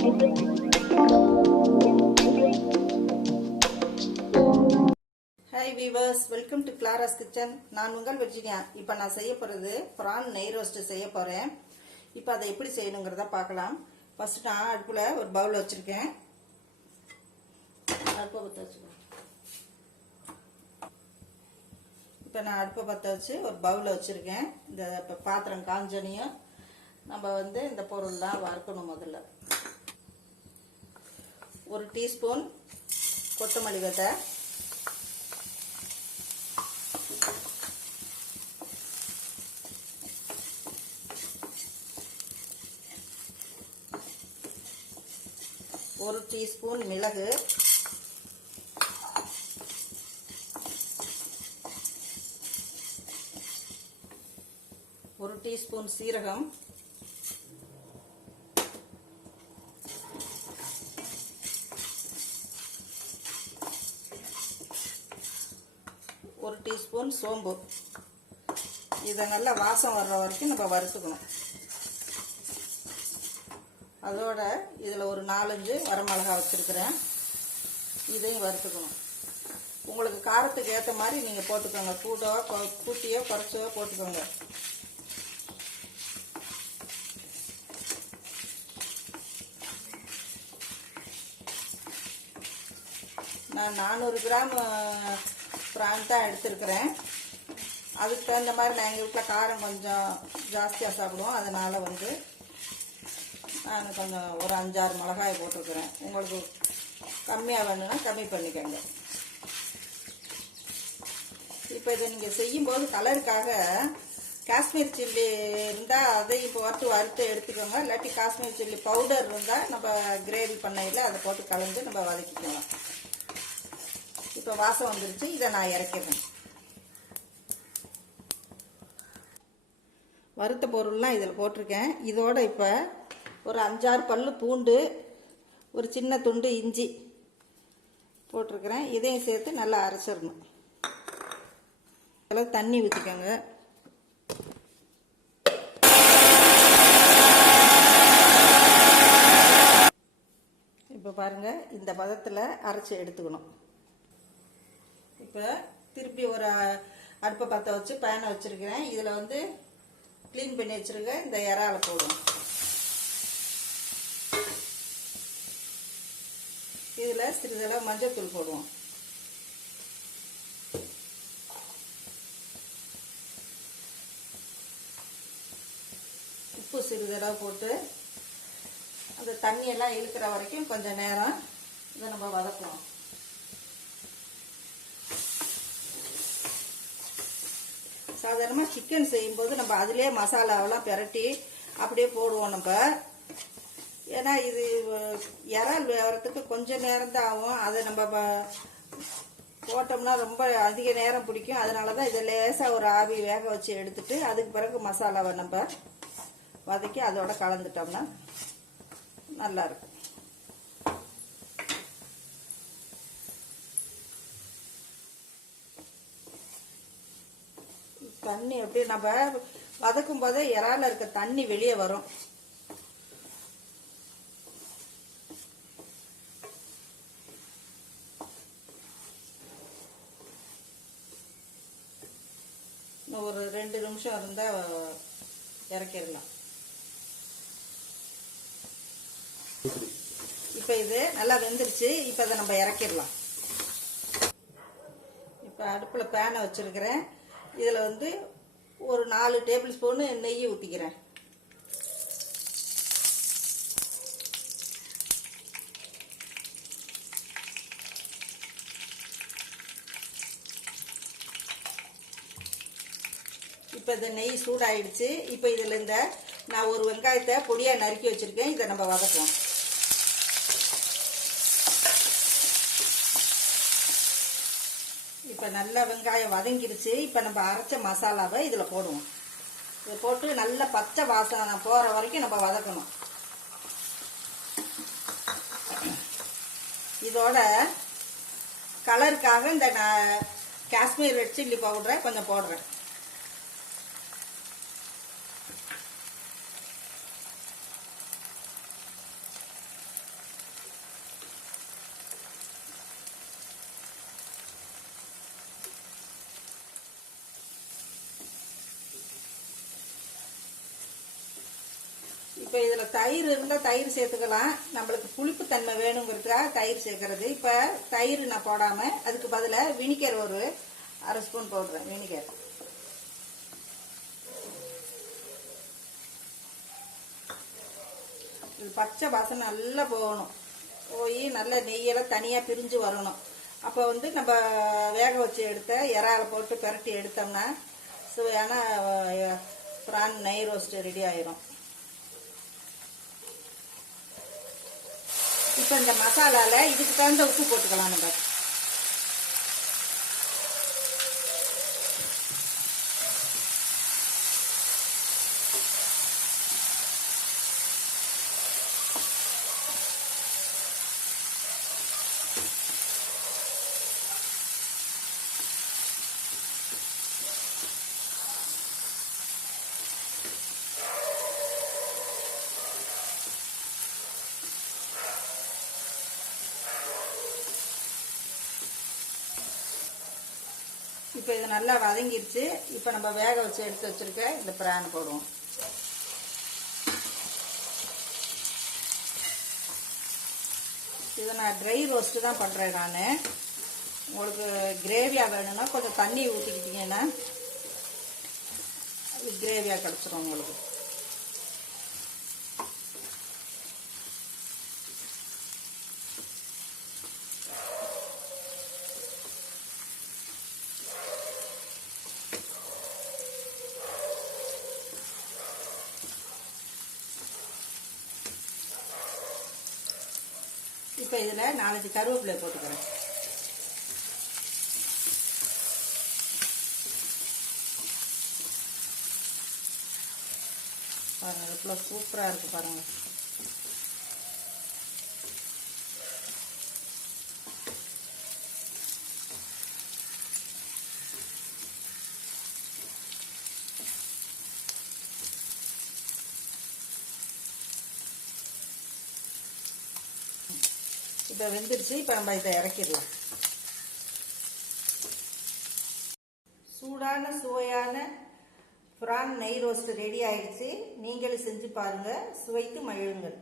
Hi viewers, welcome to Clara's kitchen. நான் உங்கள் Virginia. இப்போ நான் செய்ய போகிறது ப்ரான் நெய் ரோஸ்ட் செய்ய போகிறேன். இப்போ அதை எப்படி செய்யணுங்கிறத பார்க்கலாம். ஃபர்ஸ்ட் நான் அடுப்பில் ஒரு பவுல் வச்சுருக்கேன். இப்போ நான் அடுப்பை பற்ற வச்சு ஒரு பவுலில் வச்சுருக்கேன். இந்த பாத்திரம் காஞ்சனையும் நம்ம இந்த பொருள்லாம் வறுக்கணும். முதல்ல ஒரு டீஸ்பூன் கொத்தமல்லி விதை, ஒரு டீஸ்பூன் மிளகு, ஒரு டீஸ்பூன் சீரகம், ஒரு டீஸ்பூன் சோம்பு. இதை நல்லா வாசம் வர்ற வரைக்கும் நம்ம வறுத்துக்கணும். அதோட இதில் ஒரு 4-5 வரமிளகா வச்சுருக்கிறேன். இதையும் வறுத்துக்கணும். உங்களுக்கு காரத்துக்கு ஏற்ற மாதிரி நீங்கள் போட்டுக்கோங்க. கூட்டியோ குறைச்சோ போட்டுக்கோங்க. நான் 400 கிராம் பிரான் தான் எடுத்துருக்கிறேன். அதுக்கு தகுந்த மாதிரி நான் எங்கள் வீட்டில் காரம் கொஞ்சம் ஜாஸ்தியாக சாப்பிடுவோம். அதனால் நான் கொஞ்சம் ஒரு 5-6 மிளகாய் போட்டிருக்கிறேன். உங்களுக்கு கம்மியாக வேணும்னா கம்மி பண்ணிக்கோங்க. இப்போ இதை நீங்கள் செய்யும்போது கலருக்காக காஷ்மீர் சில்லி இருந்தால் அதை இப்போ வறுத்து எடுத்துக்கோங்க. இல்லாட்டி காஷ்மீர் சில்லி பவுடர் இருந்தால் நம்ம கிரேவி பண்ணையில் அதை போட்டு கலந்து நம்ம வதக்கிக்கலாம். இப்போ வாசம் வந்துருச்சு. இதை நான் இறக்கிறேன். வறுத்த பொருள்லாம் இதில் போட்டிருக்கேன். இதோட இப்போ ஒரு 5-6 பல்லு பூண்டு, ஒரு சின்ன துண்டு இஞ்சி போட்டிருக்கிறேன். இதையும் சேர்த்து நல்லா அரைச்சிடணும். இதெல்லாம் தண்ணி ஊற்றிக்கோங்க. இப்போ பாருங்கள், இந்த பதத்தில் அரைச்சி எடுத்துக்கணும். இப்போ திருப்பி ஒரு அடுப்பை பற்ற வச்சு பேனை வச்சுருக்கிறேன். இதில் க்ளீன் பண்ணி வச்சுருக்க இந்த இறாலை போடுவோம். இதில் சிறிதளவு மஞ்சள்தூள் போடுவோம். உப்பு சிறிதளவு போட்டு அந்த தண்ணியெல்லாம் இழுக்கிற வரைக்கும் கொஞ்சம் நேரம் இதை நம்ம வதக்குவோம். சாதாரணமாக சிக்கன் செய்யும்போது நம்ம அதிலே மசாலாவெல்லாம் பிரட்டி அப்படியே போடுவோம் நம்ம. ஏன்னா இது இறால் வேகிறதுக்கு கொஞ்சம் நேரம் தான் ஆகும். அதை நம்ம போட்டோம்னா ரொம்ப அதிக நேரம் பிடிக்கும். அதனால தான் இதை லேசாக ஒரு ஆவி வேக வச்சு எடுத்துட்டு அதுக்கு பிறகு மசாலாவை நம்ம வதக்கி அதோட கலந்துட்டோம்னா நல்லாயிருக்கும். தண்ணி எப்படி நம்ம வதக்கும் போதே இறால இருக்க தண்ணி வெளியே வரும். ஒரு 2 நிமிஷம் இருந்தால் இறக்கிடலாம். இப்போ இது நல்லா வெந்துருச்சு. இப்போ அதை நம்ம இறக்கிடலாம். இப்போ அடுப்பில் பேனை வச்சுருக்கிறேன். இதில் ஒரு 4 டேபிள் ஸ்பூனு நெய் ஊற்றிக்கிறேன். இப்போ இந்த நெய் சூடாயிடுச்சு. இப்போ இதில் நான் ஒரு வெங்காயத்தை பொடியாக நறுக்கி வச்சுருக்கேன். இதை நம்ம வதக்குவோம். இப்போ நல்லா வெங்காயம் வதங்கிடுச்சு. இப்போ நம்ம அரைச்ச மசாலாவை இதில் போடுவோம். இதை போட்டு நல்லா பச்சை வாசனை போகிற வரைக்கும் நம்ம வதக்கணும். இதோட கலருக்காக இந்த காஷ்மீர் ரெட் சில்லி பவுடரை கொஞ்சம் போடுறேன். தயிர் இருந்தால் தயிர் சேர்த்துக்கலாம். நம்மளுக்கு புளிப்பு தன்மை வேணுங்கிறதுக்காக தயிர் சேர்க்கறது. இப்போ தயிர் நான் போடாமல் அதுக்கு பதிலாக வினிகர் ஒரு 1/2 ஸ்பூன் போடுறேன். வினிகர் இது பச்சை வாசனை நல்லா போகணும். போய் நல்ல நெய்யெல்லாம் தனியாக பிரிஞ்சு வரணும். அப்போ வந்து நம்ம வேக வச்சு எடுத்த இறாலை போட்டு பெரட்டி எடுத்தோம்னா சுவையான பிரான் நெய் ரோஸ்ட் ரெடி ஆயிரும். இப்போ இந்த மசாலாவில் இதுக்கு தகுந்த உப்பு போட்டுக்கலாம். நம்ம இப்போ இது நல்லா வதங்கிருச்சு. இப்போ நம்ம வேக வச்சு எடுத்து வச்சிருக்க இந்த பிரான் போடுவோம். இதை நான் ட்ரை ரோஸ்ட்டு தான் பண்ணுறேன். நான் உங்களுக்கு கிரேவியாக வேணும்னா கொஞ்சம் தண்ணி ஊற்றிக்கிட்டிங்கன்னா அது கிரேவியாக கிடச்சிரும் உங்களுக்கு. இப்போ இதில் 4 கருவேப்பிலை போட்டுக்கிறேன். பாருங்கள் எவ்வளோ சூப்பராக இருக்குது பாருங்கள். இப்போ வெந்துருச்சு. இப்போ நம்ம இதை இறக்கிடலாம். சூடான சுவையான பிரான் நெய் ரோஸ்ட் ரெடி ஆயிடுச்சு. நீங்களும் செஞ்சு பாருங்கள், சுவைத்து மகிழுங்கள்.